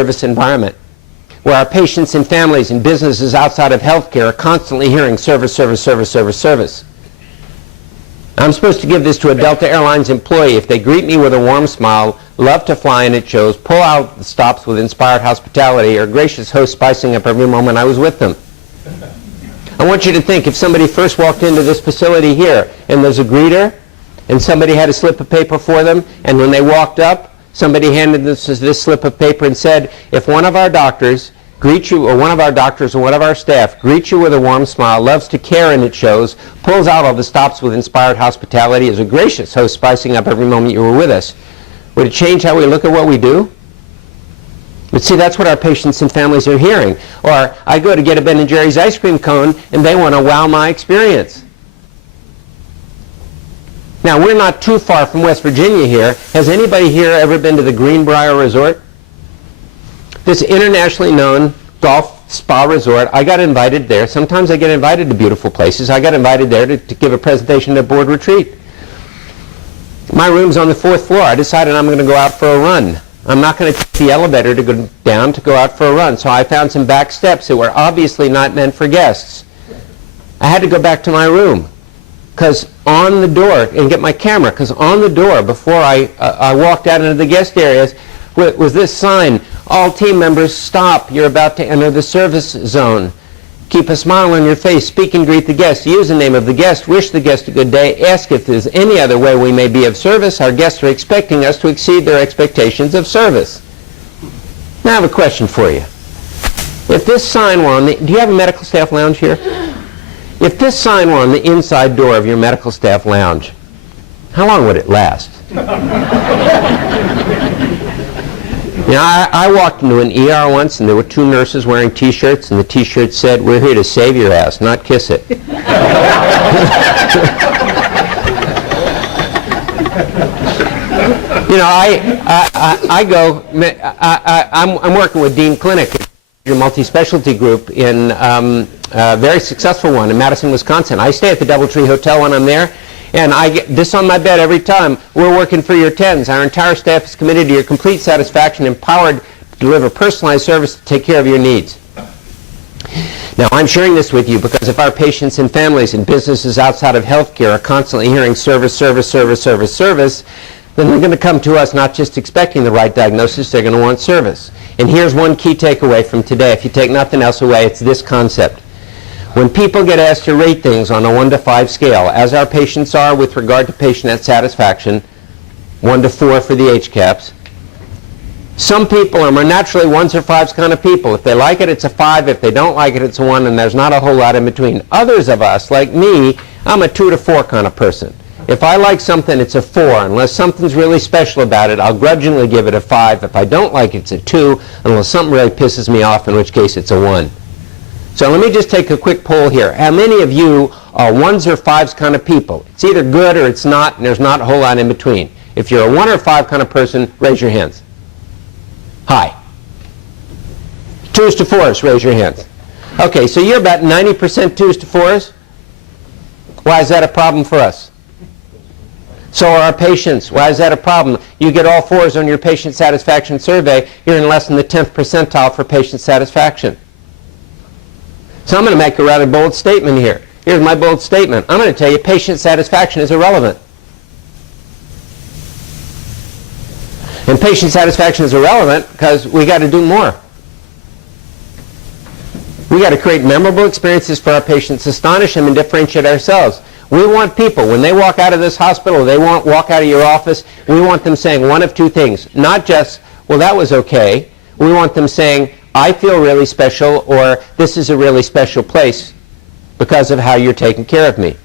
service environment where our patients and families and businesses outside of healthcare are constantly hearing service, service, service, service, service. I'm supposed to give this to a Delta Airlines employee. If they greet me with a warm smile, love to fly and it shows, pull out the stops with inspired hospitality, or gracious host spicing up every moment I was with them. I want you to think, if somebody first walked into this facility here and there's a greeter and somebody had a slip of paper for them, and when they walked up, somebody handed this slip of paper and said, if one of our doctors greets you, or one of our doctors or one of our staff greets you with a warm smile, loves to care and it shows, pulls out all the stops with inspired hospitality, is a gracious host spicing up every moment you were with us, would it change how we look at what we do? But see, that's what our patients and families are hearing. Or I go to get a Ben & Jerry's ice cream cone and they want to wow my experience. Now, we're not too far from West Virginia here. Has anybody here ever been to the Greenbrier Resort? This internationally known golf spa resort. I got invited there. Sometimes I get invited to beautiful places. I got invited there to give a presentation at a board retreat. My room's on the 4th floor. I decided I'm going to go out for a run. I'm not going to take the elevator to go down to go out for a run. So I found some back steps that were obviously not meant for guests. I had to go back to my room because on the door, and get my camera, because on the door before I walked out into the guest areas was this sign: all team members stop, you're about to enter the service zone. Keep a smile on your face, speak and greet the guest, use the name of the guest, wish the guest a good day, ask if there's any other way we may be of service. Our guests are expecting us to exceed their expectations of service. Now I have a question for you. If this sign were on the, do you have a medical staff lounge here? If this sign were on the inside door of your medical staff lounge, how long would it last? You know, I walked into an ER once and there were 2 nurses wearing T-shirts and the T-shirt said, "We're here to save your ass, not kiss it." You know, I'm working with Dean Clinic, your multi-specialty group in a very successful one in Madison, Wisconsin. I stay at the DoubleTree Hotel when I'm there, and I get this on my bed every time. We're working for your TENS. Our entire staff is committed to your complete satisfaction, empowered to deliver personalized service to take care of your needs. Now, I'm sharing this with you because if our patients and families and businesses outside of healthcare are constantly hearing service, service, service, service, service, then they're going to come to us not just expecting the right diagnosis, they're going to want service. And here's one key takeaway from today. If you take nothing else away, it's this concept. When people get asked to rate things on a 1 to 5 scale, as our patients are with regard to patient satisfaction, 1 to 4 for the HCAHPS, some people are more naturally 1s or 5s kind of people. If they like it, it's a 5. If they don't like it, it's a 1, and there's not a whole lot in between. Others of us, like me, I'm a 2 to 4 kind of person. If I like something, it's a 4. Unless something's really special about it, I'll grudgingly give it a 5. If I don't like it, it's a 2, unless something really pisses me off, in which case it's a 1. So let me just take a quick poll here. How many of you are 1s or 5s kind of people? It's either good or it's not, and there's not a whole lot in between. If you're a 1 or 5 kind of person, raise your hands. High. 2s to 4s, raise your hands. Okay, so you're about 90% 2s to 4s. Why is that a problem for us? So are our patients. Why is that a problem? You get all 4s on your patient satisfaction survey, you're in less than the 10th percentile for patient satisfaction. So I'm going to make a rather bold statement here. Here's my bold statement. I'm going to tell you patient satisfaction is irrelevant. And patient satisfaction is irrelevant because we got to do more. We got to create memorable experiences for our patients, astonish them, and differentiate ourselves. We want people, when they walk out of this hospital, they walk out of your office, we want them saying one of 2 things. Not just, well, that was okay. We want them saying, I feel really special, or this is a really special place because of how you're taking care of me.